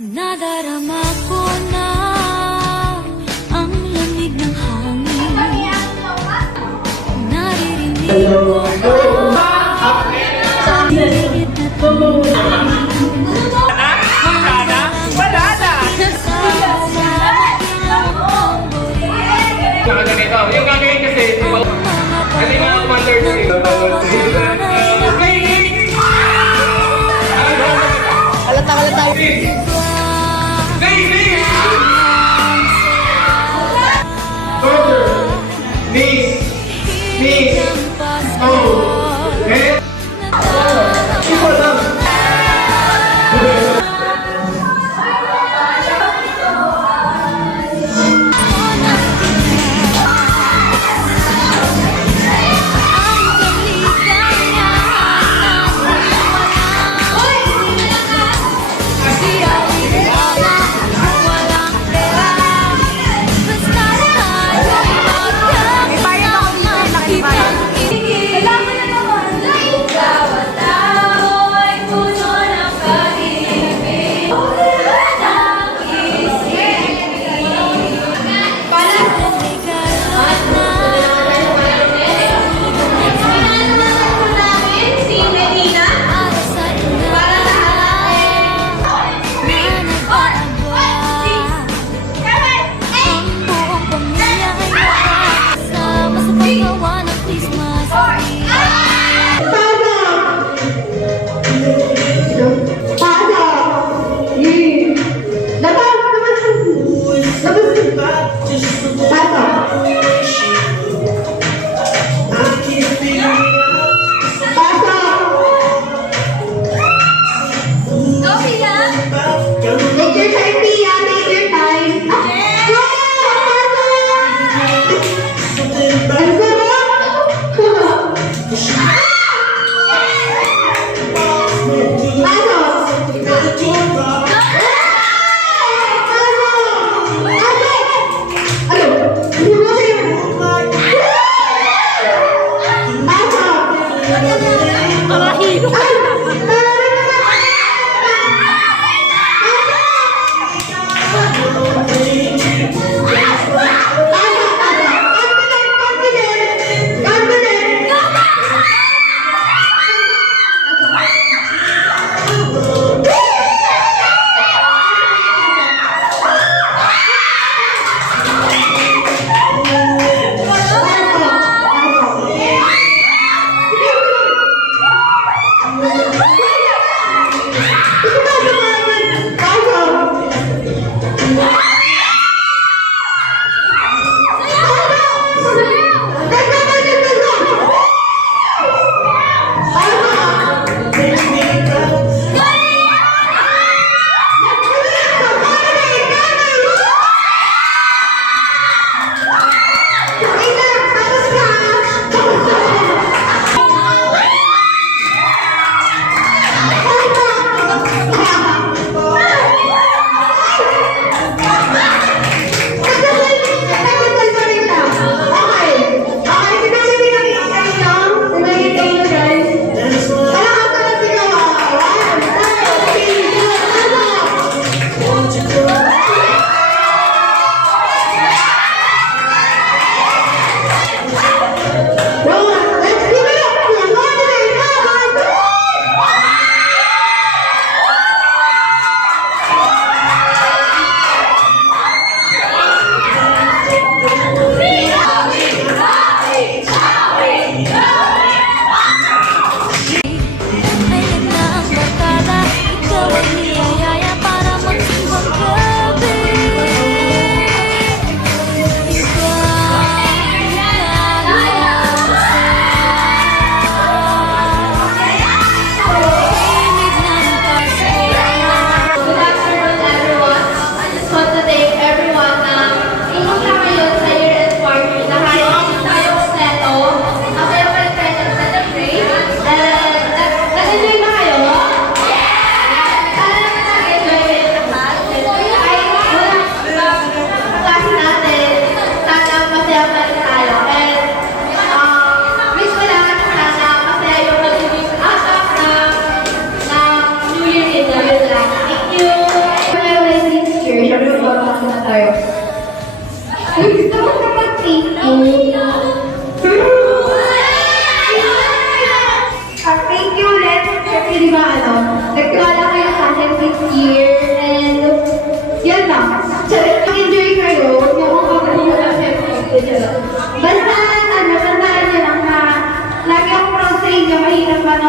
Nadarama ko na ang lamig ng hangin. Naririnig ko na ang higit na tuloy. Wala na! Ganito. Yung gagawin kasi, kasi mga commander Halata.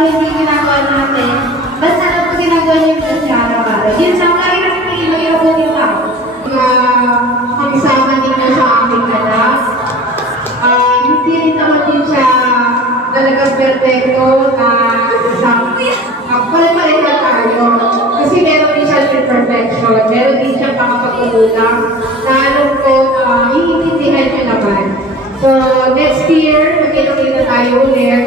hindi ginagawa natin, basta lang po ginagawa niyo yung sa araw-araw. Yun sa mga rin po yung tao. Pagsama ninyo sa aking anak. Hindi rin naman din siya talagang perfecto na isang pare-pareha tayo. Kasi meron din siya imperfection, meron din siya pakapagkukulang na alam ko na iintindihan niyo naman. So, next year, magkita-kita tayo ulit.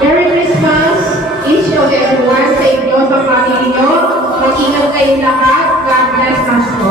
Merry Christmas, each of everyone, sa inyo, sa family nyo. Mag-ingat kayo lahat. God bless us all.